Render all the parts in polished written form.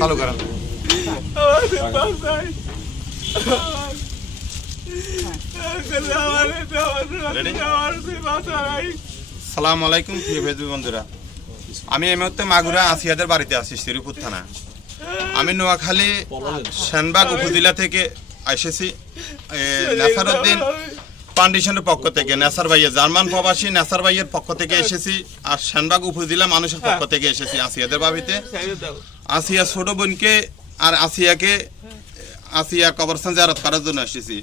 চালু করেন। সালাম আলাইকুম প্রিয় ফেসবুক বন্ধুরা, আমি এই মুহূর্তে মাগুরা আসিয়াদের বাড়িতে আছি, শ্রীপুর থানা। আমি নোয়াখালী সেনবাগ উপজেলা থেকে এসেছি। নেসারউদ্দিন ফাউন্ডেশনের পক্ষ থেকে, নেসার ভাইয়ের জার্মান প্রবাসী নেসার ভাইয়ের পক্ষ থেকে এসেছি, আর সেনবাগ উপজেলা মানুষের পক্ষ থেকে এসেছি আসিয়াদের বাড়িতে। আসিয়া ছোট বোনকে আর আসিয়ার কবরস্থান জিয়ারত করার জন্য এসেছি।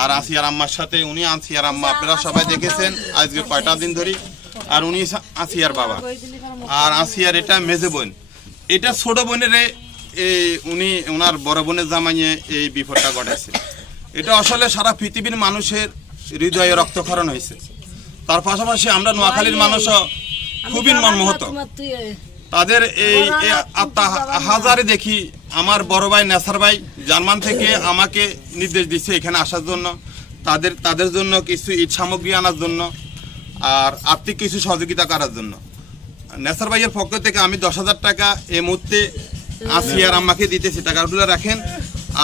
আর আসিয়ার আম্মার সাথে, উনি আসিয়ার আম্মা, আপনারা সবাই দেখেছেন আজকে কয়টা দিন ধরে। আর উনি আসিয়ার বাবা, আর আসিয়ার এটা মেজে বোন। এটা ছোট বোনের উনি ওনার বড় বোনের জামাইয়ে এই বিপদটা ঘটেছে। এটা আসলে সারা পৃথিবীর মানুষের হৃদয়ে রক্তক্ষরণ হয়েছে। তার পাশাপাশি আমরা নোয়াখালীর মানুষও খুবই মর্মাহত। তাদের এই হাজারে দেখি আমার বড় ভাই নেসার ভাই জার্মান থেকে আমাকে নির্দেশ দিচ্ছে এখানে আসার জন্য, তাদের জন্য কিছু ঈদ সামগ্রী আনার জন্য আর আর্থিক কিছু সহযোগিতা করার জন্য। নেসার ভাইয়ের পক্ষ থেকে আমি 10,000 টাকা এই মুহূর্তে আসিয়ার আম্মাকে দিতেছি, টাকাগুলো রাখেন।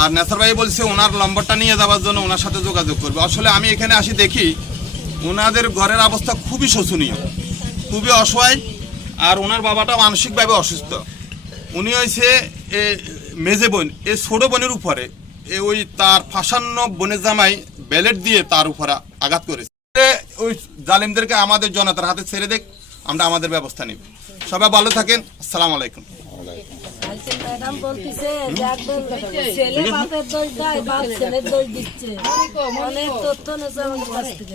আর নেসার ভাই বলছে ওনার নম্বরটা নিয়ে যাওয়ার জন্য ওনার সাথে যোগাযোগ করবে। আসলে আমি এখানে আসি দেখি ওনাদের ঘরের অবস্থা খুবই শোচনীয়, খুবই অসহায়। আর ওনার বাবাটা মানসিকভাবে অসুস্থ। উনি হয়েছে মেজে বোন, এই ছোটো বোনের উপরে ওই তার ফাঁসান্ন বোনের জামাই ব্যালেট দিয়ে তার উপরে আঘাত করেছে। ওই জালিমদেরকে আমাদের জনতার হাতে ছেড়ে দেখ, আমরা আমাদের ব্যবস্থা নিব। সবাই ভালো থাকেন, আসসালামু আলাইকুম। ম্যাডাম বলতেছে ছেলে বাপের দোষ দেয়, বাপ ছেলের দোষ দিচ্ছে। অনেক তথ্য নেছে আমাদের কাছ থেকে।